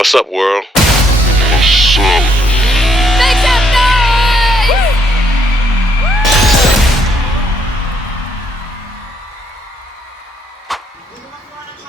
What's up, world? What's up? Make some noise!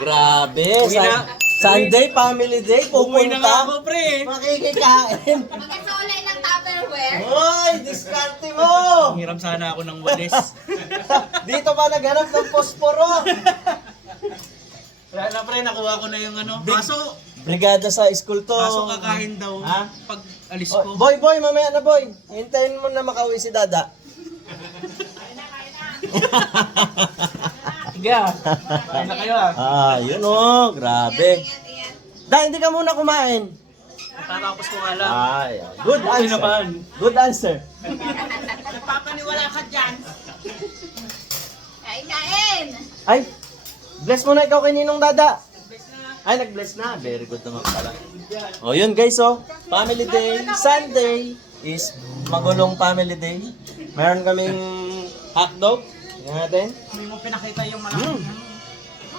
Grabe, Sunday, family day, Uwi na nga pupunta. ako, pre. Makikikain. Magkasulay ng Tupperware. Hoy, diskarte mo! Hiram sana ako ng walis. Dito pa naghanap ng posporo. Wala na, pre, nakuha ko na yung ano. Kaso Brigada sa school to. kakain daw Ha? pag alis Oh, ko. boy, mamaya na boy. Hintayin mo na makauwi si Dada. Sige, kain na kayo ah. Ah, yun oh, grabe. Da, hindi ka muna kumain. Tatapos ko nga lang. Ay, good Okay answer. naman. Good answer. Nagpapaniwala ka dyan. Kain! Ay, bless mo na ikaw kay Ninong Dada. Ay, nag-bless na. Very good naman pala. Oh, yun guys, oh. Family day, Sunday is magulong family day. Meron kaming hotdog. Tingnan natin. Hindi mo pinakita yung malaki.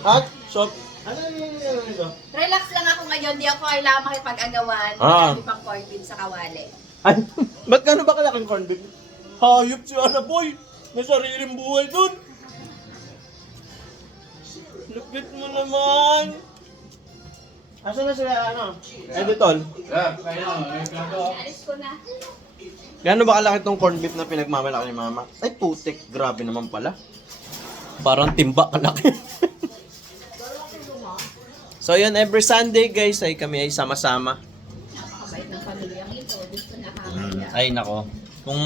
Hot, shop. Ano yung ito? Relax lang ako ngayon, di ako kailangan makipag-agawan. Ah. Marami pang corn beef sa kawali. Ay, ba't gano'n ba kalaking corn beef? Hayop si Ana Boy. May sariling buhay dun. Lupit mo naman. Asan na sila, ano? Editol. Alis ko na. Gano'n ba kalaki tong corn beef na pinagmamalaki ni Mama? Ay, putik. Grabe naman pala. Parang timba kalaki. So yun, every Sunday guys, ay kami ay sama-sama. Napakabait ng pamilyang ito. Gusto na kami. Ay nako. Kung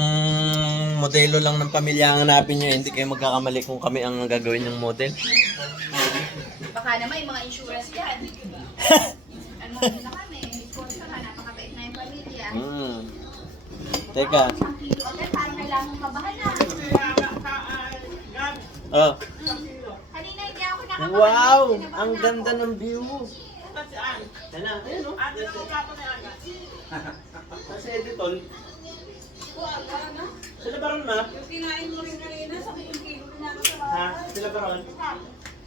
modelo lang ng pamilya ang hanapin nyo, hindi kayo magkakamali kung kami ang gagawin ng model. Baka naman yung mga insurance dyan. Ano na kami? Sponsor ka, napakabait na yung pamilya. Teka. Isang kilo agad, parang kailangan kabahan na. Oh. Kanina hindi ako nakabahan. Wow! Sinabahan Ang na ganda ako. ng view. Ano? Ayun o. Nasa editol. Sila baron ma? Kinain mo rin kanina, sa kilo rin ako sa Ha? Sila baron?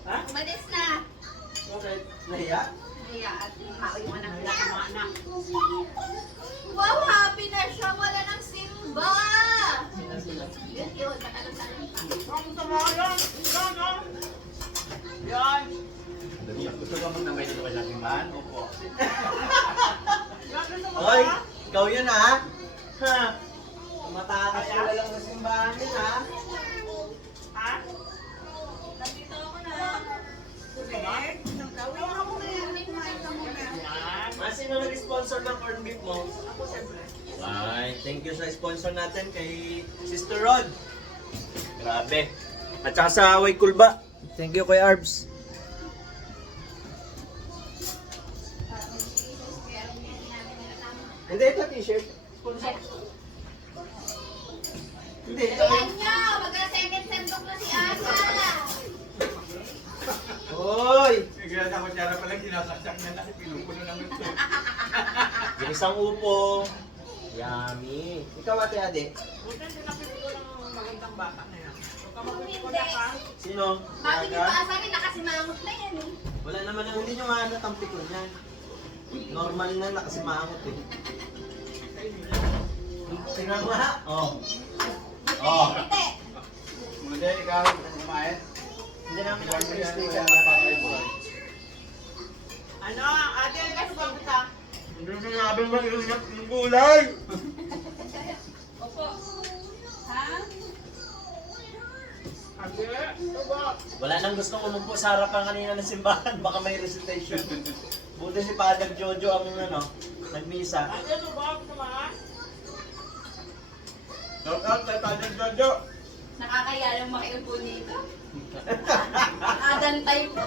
Ha? Umalis na. Okay. Nahiya? Kaya at mao yung anak nila kumana. Wow, happy na siya. Wala nang simba. Yun, yun. Matalong-talong pa. Hoy, ikaw yun ha? Ha? Matakas ka lang sa simbahan yun ha? Nandito ako na. Sino nag-sponsor ng corn beef mo? Ako siyempre. Ay, thank you sa sponsor natin kay Sister Rod. Grabe. At saka sa Way Kulba. Thank you kay Arbs. Hindi, ito t-shirt. Sponsor. Hindi, ito. Ayan nyo, magka-second sendok na si Asa. Hoy! Kaya ako siya pala sinasaksak niya na pinupuno ng ito. Ginisang upo. Yummy. Ikaw ate ade. Buta sinakit ko ng magandang bata na yan. Hindi. Sino? Bakit yung Yaga? Asa rin nakasimangot na yan eh. Wala naman ang hindi nyo mahanap ang pikon yan. Normal na nakasimangot eh. Tingnan mo ha? Oh. Oh. Hindi. Hindi, ikaw kumain. Hindi namin nakapag-stick Ano? Ate, ang kaso ba kita? Hindi sinabi mo yung ng gulay. Opo. Ha? Ate, ito ba? Wala nang gustong umumpo sa harapan kanina ng simbahan. Baka may recitation. Buti si Padre Jojo ang ano, nagmisa. Ate, ito ba? Kumain? Shout out kay Padre Jojo. Nakakaya lang makiupo dito. Nakadantay po.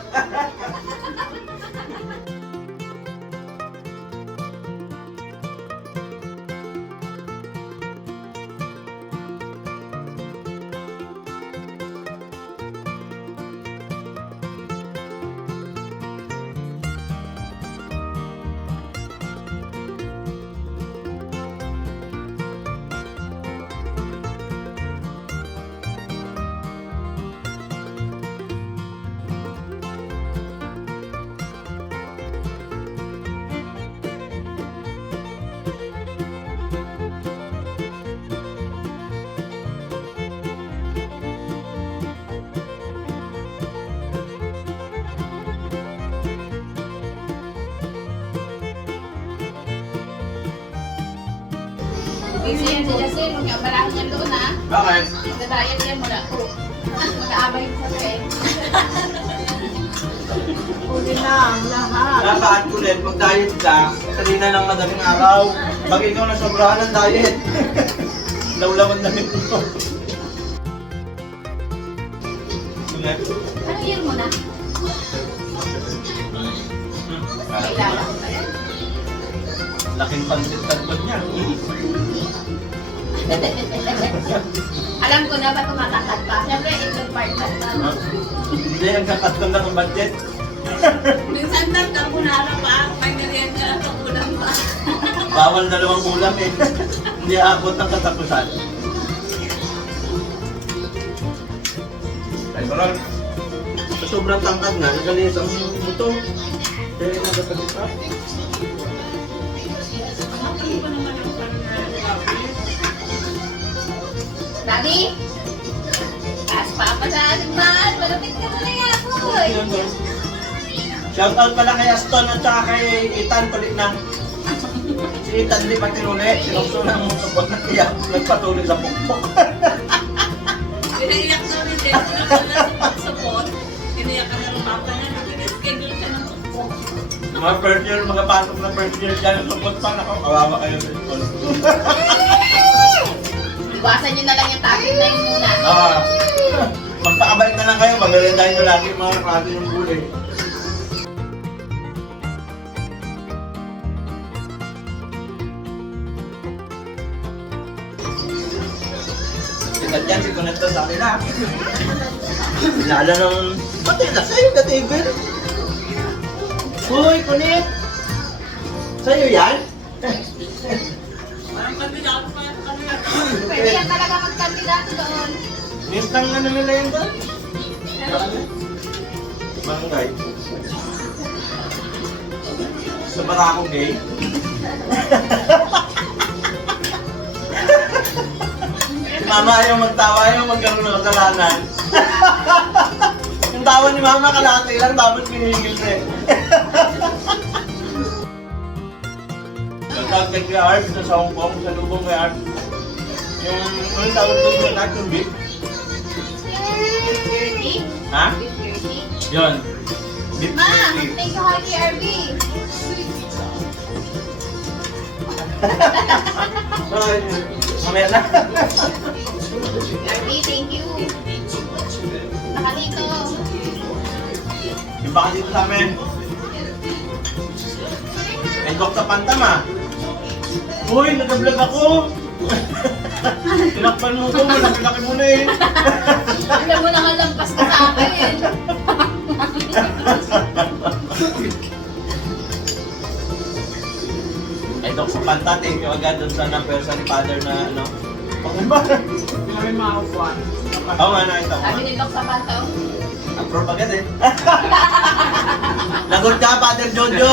Busy yan si Jasil. Huwag niya balahin yan doon ha. Bakit? Magda-diet yan mula po. Mag-aabay sa rin. Huli na ang lahat. Dapat ulit, mag-diet ka. Kanina lang madaling araw. Pag ikaw na sobrahan ng diet. Lawlawan na rin ito. Ulit. Ano year mo na? Kailangan ko ba yan? Laking pansit-tagpag niya. Alam ko na ba tumatakad pa? Siyempre, itlog partner pa. Hindi, nagkakatong na ng budget. Minsan nagkapunara pa. May merienda na kapunan pa. Bawal 2 ulam eh. Hindi aabot ng katapusan. Ay, parang sa sobrang tangkad na, nagalis ang buto. Kaya nagkakalit pa. Daddy! Taas pa pa sa ating bahan. Malapit ka na lang ako eh. Shoutout pala kay Aston at saka kay Ethan, tuloy na. Si Ethan di pa tinuli, sinukso ng support na kaya nagpatuloy sa pukpok. Pinaiyak na rin din. Support. Pinaiyak ka na rin papa niya. Schedule ka ng support. Mga first year, mga pasok na first year dyan, ang support pa, kawawa kayo sa school. Iwasan niyo na lang yung topic na yun muna. Magpakabalik na lang kayo, magalindahin nyo lagi yung mga klase yung gulay. Sikat yan, si Kunento sa akin na. Lala ng pati na sa'yo ka, David. Uy, Kunet! Sa'yo yan? Pwede yan talaga magkandidato doon. Mintang ano nila yan doon? Barangay. Sa Barako Gay. Si Mama ayaw magtawa, ayaw magkaroon ng kasalanan. Yung tawa ni Mama kalahati lang, dapat pinigil na eh. Nagtawag kay Kuya Arp sa Hong Kong, sa lubong kay Arp. Yung, ano tawag doon sa lahat yung beef? Beef Ha? jerky? Yun. Beef Ma, jerky. thank you, Harvey RB. Ay, mamaya na. RB, thank you. Saka dito. Iba ka dito sa amin. May Dr. Pantam ah. Uy, nag-vlog ako. Tinakpan mo ko, malaki-laki mo na eh. Alam mo naman lampas ka sa akin. Ay, Dr. Pantam, thank you agad dun sa na-persa ni Father na ano. Pag-iba. Kami makakuan. Oo nga, nakita ko. Sabi ni Doc sa pantaw. Approve agad eh. Lagot ka, Father Jojo.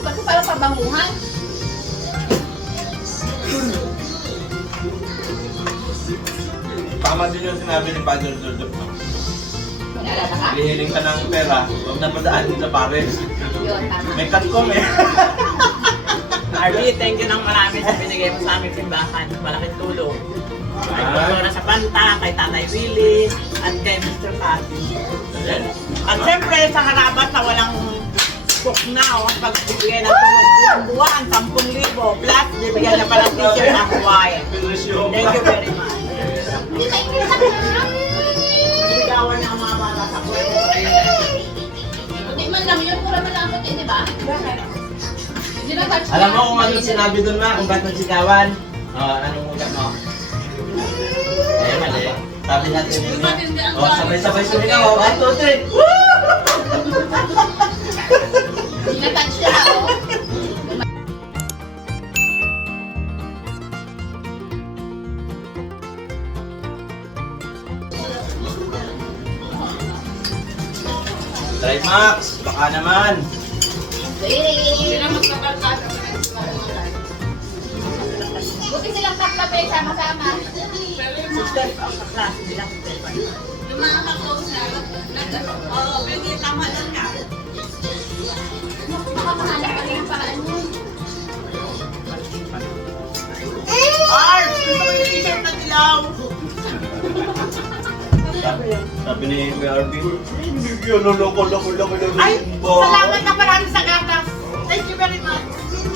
Bakit parang pabanguhan? Tama din yung sinabi ni Father Jojo. Kung naalala ka? Hihiling ka ng pera, huwag na padaan sa pares. Yun, tama. May katkom eh. Arby, thank you ng marami sa binigay mo sa aming simbahan. Malaking tulong. Kay Dora sa Banta, kay Tatay Willie, at kay Mr. Cathy. At siyempre sa harabat na walang cook na o pagbibigay ng tulong buwan, 10,000 plus bibigyan na pala teacher ng Hawaii. Thank you very much. Sigawan ng mga bata sa kwento. Hindi man lang yun, pura malambot eh, di ba? Hindi na touch Alam mo kung ano sinabi doon na, kung ba't nagsigawan? Anong ugat mo? Eh, mali. Sabi natin yun na. Sabay-sabay sumigaw. 1, 2, 3. Hindi na touch siya, oh. Try Max, baka naman. Hindi na magkakalkada. Buti silang tatlo sama-sama. Sisters ang kaklase nila. Yung mga ka-close na, pwede tama lang ka. Nakahanap pa rin ang paraan yun. Art! Gusto ko yung t-shirt na dilaw! Sabi ni Kuya Arvin, hindi yun, loko. Ay! Salamat na parami sa gatas! Thank you very much!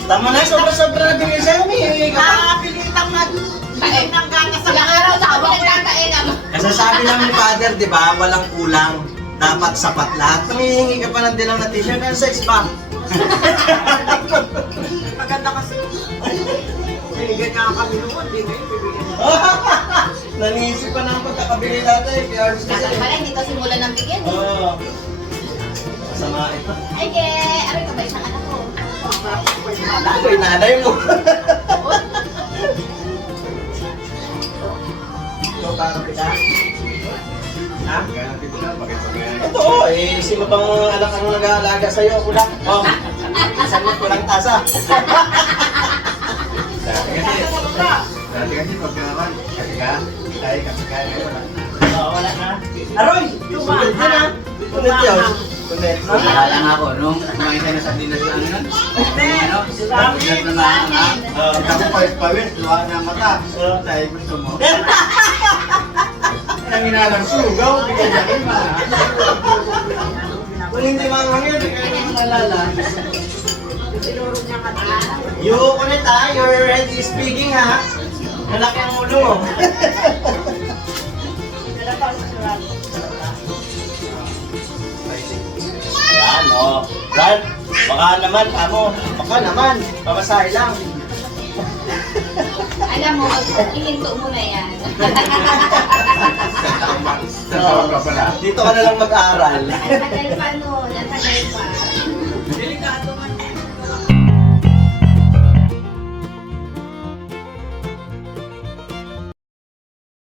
Tama na, sobra-sobra na bigay sa'yo, may Nakakapilitang bigay ng gatas sa Ilang araw na kami nagkakainan. Kasasabi lang ni Father, di ba, walang kulang. Dapat sapat lahat. Kung hihingi ka pa ng dilaw na t-shirt, ano size ba? Maganda kasi. Binigyan niya kami noon, di ba? Bibigyan niya. Nanisip pa ng pagkakabili natin, Kuya Arvin. Dapat pala, hindi to simulan ng bigyan eh. Oo. Masama ito. Ay, aray ka ba isang anak ko? Ako yung nanay mo. Ito, parang kita. Ha? Ito, sino bang anak ang nag-aalaga sa'yo? Ako lang. Oh, isang net, walang tasa. Dati kasi pagkaman, Oo, wala na. Aroy! Sulit din ha? Sulit yun. Sulit. Naalala nga ako, nung kumain tayo sa dinas na ano yun? Ano? Dinas na maangang. Ako pawis, luha na mata. Dahil gusto mo. Ang inalang sugaw, di ka dyan ba? Kung hindi mangang yun, hindi ka malala. Sinuro niya ka na. You, ulit ha, you're ready speaking ha. Malaki ang ulo mo. Kailan pa sa surat? Yan, oh. Brad, baka naman, pamasahe lang. Alam mo, ihinto mo na yan. Tawag ka pala. Dito ka na lang mag-aaral. Tagal pa no.